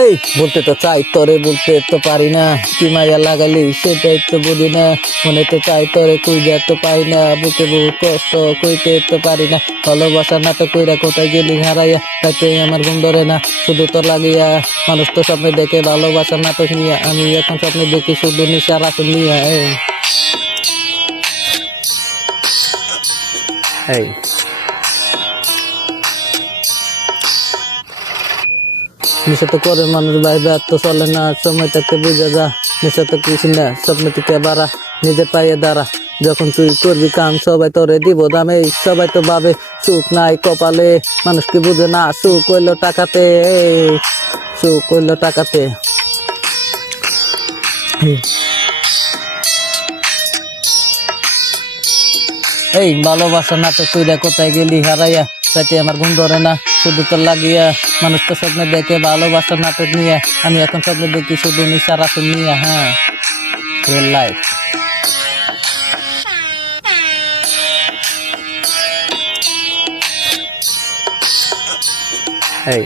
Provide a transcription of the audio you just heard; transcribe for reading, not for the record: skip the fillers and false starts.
এই বলতে তো চাই তোরে বলতে তো পারি না, কি মায়া লাগালি সেটাই তো বুঝি না। মনে তো চাই তোরে খুঁজে তো পাই না, বুকে বহু কষ্ট কইতে তো পারি না। ভালোবাসা নাটক কইরা কোথায় গেলি হারাইয়া, তাতে আমার ঘুম ধরে না শুধু তোর লাগিয়া। মানুষ তো স্বপ্নে দেখে ভালোবাসা নাটক নিয়ে, আমি এখন স্বপ্নে দেখি শুধু নিশার আসল নিয়ে। এই নেশা তো করে মানুষ বাইরে তো চলে না, সময় থাকতে বুঝে যা। নেশা তো কিছু না, স্বপ্ন থেকে বাড়া, নিজের পায়ে দাঁড়া। যখন তুই করবি কাম সবাই তোরে দিব দামে, সবাই তো ভাবে সুখ নাই কপালে, মানুষকে বুঝে না সুখ হইলো টাকাতে, সুখ হইলো টাকাতে। এই ভালোবাসা নাটক কইরা কোথায় গেলি হারাইয়া, তাতে আমার ঘুম ধরে না শুধু তোর লাগিয়া। মানুষ তো স্বপ্নে দেখে ভালোবাসা নাটক নিয়ে, আমি এখন স্বপ্নে দেখি শুধু নিশার আসল নিয়ে। হ্যাঁ, রিয়েল লাইফ। এই